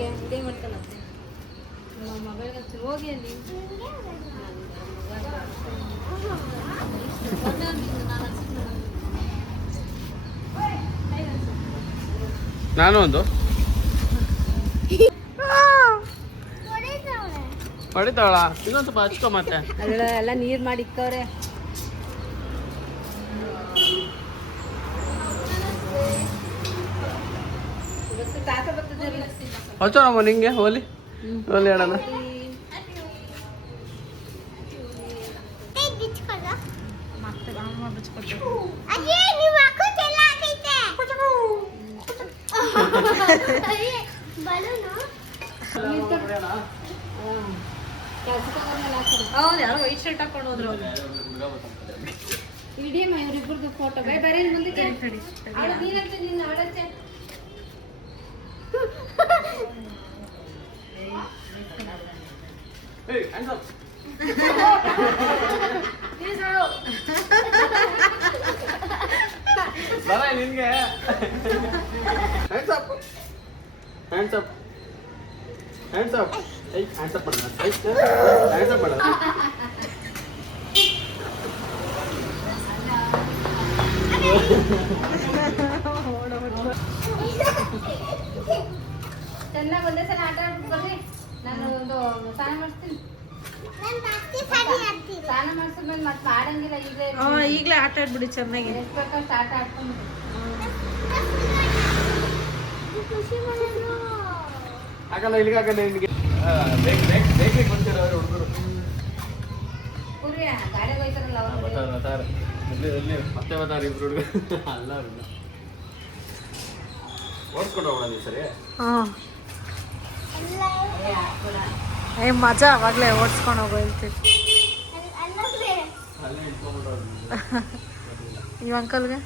ಹಿಂಗೆ ವಿಡಿಯೋ ಮಾಡ್ತಾನಂತೆ ನಮ್ಮ ಮಗಳಿಗೆ ಹೋಗಿ ಅಲ್ಲಿ ನಾನು ಒಂದು ಹೊಡಿತಾವಳ ಇನ್ನೊಂದು ಸ್ವಲ್ಪ ಹಚ್ಕೊ ಮತ್ತೆ ಎಲ್ಲ ನೀರು ಮಾಡಿ ಇಕ್ಕವ್ರೆ. ಹಚ್ಚೋಣಮ್ಮ ನಿಂಗೆ ಹೋಲಿ ಹೋಲಿ ಹೇಳೋಣ. ಹೌದು ಯಾರೋ ವೈಟ್ ಶರ್ಟ್ ಹಾಕೊಂಡು ಹೋದ್ರು. ಇಡೀಮ್ಮ ಇವ್ರಿಬ್ರದ್ದು ಫೋಟೋ ಬೇರೆ ಮುಂದಕ್ಕೆ ನೀನಂತೆ ನಿನ್ನ ಆಡತ್ತೆ ನಿನ್ಗೆ hands up hands up hands up hands up ಮಾಡೋಣ ಹ್ಯಾಂಡ್ಸ್ ಅಪ್ ಮಾಡೋಣ. ಚೆನ್ನಾಗಿ ಒಂದೇ ಸಲ ಆಟ ಆಡ್ಬಿಟ್ಟು ಬರ್ರಿ. ನಾನು ಒಂದು ಸ್ನಾನ ಮಾಡಿಸ್ತೀನಿ. ಸ್ನಾನ ಮಾಡಿಸಿದ್ಮೇಲೆ ಮತ್ತೆ ಆಡಂಗಿಲ್ಲ. ಈಗಲೇ ಆಟ ಆಡ್ಬಿಡಿ ಚೆನ್ನಾಗಿ. ಎಷ್ಟು ಬೇಕಷ್ಟು ಆಟ ಆಡ್ಕೊಂಡು ಹಾಕಲ್ಲ ಇಲ್ಲಿಗೆ ಹಾಕಲ್ಲ ನಿನಗೆ ಬೇಕ್ರಿ ಬಂದಿರೋ ಹುಡುಗರು ಪೂರ್ವಿ ಗಾಡಿ ಹೋಯ್ತಾರಲ್ಲ ಅವರು ಮತ್ತೆ ಬತ್ತಾರ ಇಬ್ರು ಹುಡುಗರು ಅಲ್ಲ ಓಡಿಸ್ಕೊಂಡು ಹೋಗೋಣ ನೀವು ಸರಿ. ಮಜಾ ಅವಾಗಲೇ ಓಡಿಸ್ಕೊಂಡು ಹೋಗೋ ಹೇಳ್ತೀವಿ. ಅಲ್ಲೇ ಇಟ್ಕೊಂಡ್ಬಿಟ್ಟು ನೀವು ಅಂಕಲ್ಗೆ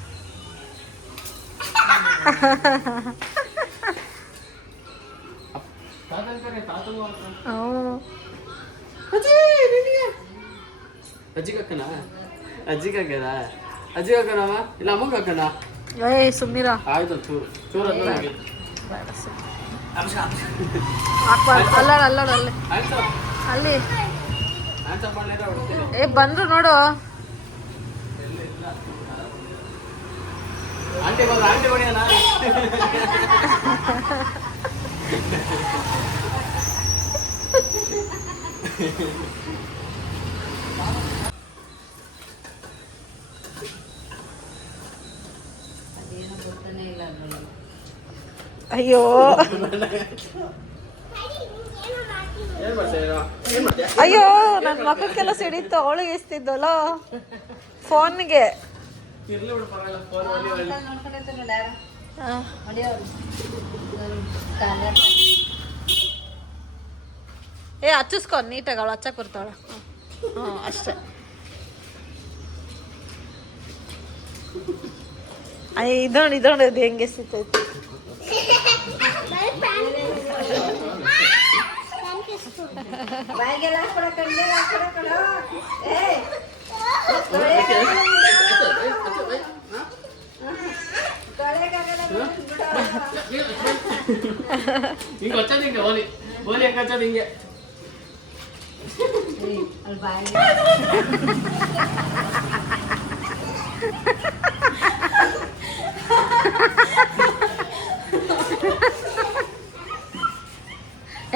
ಅಜ್ಜಿಗೆ ಹಾಕಣ ಅಜ್ಜಿಗೆ ಹಾಕಣ ಅಜ್ಜಿಗೆ ಹಾಕಣವ ಇಲ್ಲ ಅಮ್ಮಗೆ ಹಾಕಣ. ಸುಮ್ಮನಿರ ಆಯ್ತು ಚೂರು ಚೂರು ಅಲ್ಲ ಅಲ್ಲಿ ಅಲ್ಲಿ ಬಂದ್ರು ನೋಡು. ಆಂಟಿ ಬಂದು ಆಂಟಿ ಹೊಡಿಯೋಣ. ಅಯ್ಯೋ ಅಯ್ಯೋ ನನ್ನ ಮಕ್ಕಕ್ಕೆಲ್ಲ ಸಿಡಿತು. ಅವಳಿಗೆ ಎಸ್ತಿದ್ದಲ್ಲ ಫೋನ್ಗೆ. ಹಚ್ಚಿಸ್ಕೊ ನೀಟಾಗಿ. ಅವಳು ಹಚ್ಚಕ್ ಬರ್ತಾಳ. ಅಷ್ಟೇ. ಇದೊಂದು ಇದು ಹೆಂಗೆ ಸಿಗ್ತೈತಿ. ಬಾಯಿಗೆಲ್ಲ ಹಾಕೊಡ ಕಣ್ಗೆಲ್ಲ ಹಾಕೊಡ. ಹಿಂಗೆ ಹಚ್ಚೋದು ಹಿಂಗೆ ಓಲಿ ಓಲಿ ಹೆಂಗೆ ಹಚ್ಚೋದು ಹಿಂಗೆ.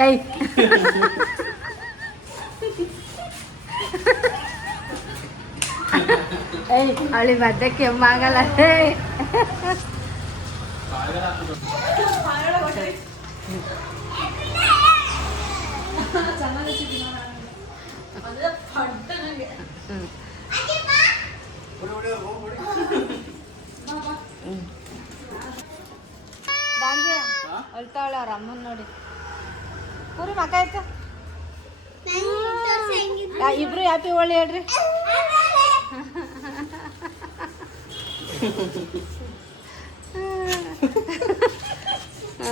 ಏಯ್ ಅವಳಿ ಮಧ್ಯ ಕೆಮ್ಮಾಗಲ್ಲ. ಅಳ್ತಾವಳ ಅವ್ರ ಅಮ್ಮನ್ ನೋಡಿ. ಪೂರಿ ಮಕ್ಕ ಆಯ್ತು. ಇಬ್ರು ಹ್ಯಾಪಿ ಹೋಳಿ ಹೇಳ್ರಿ.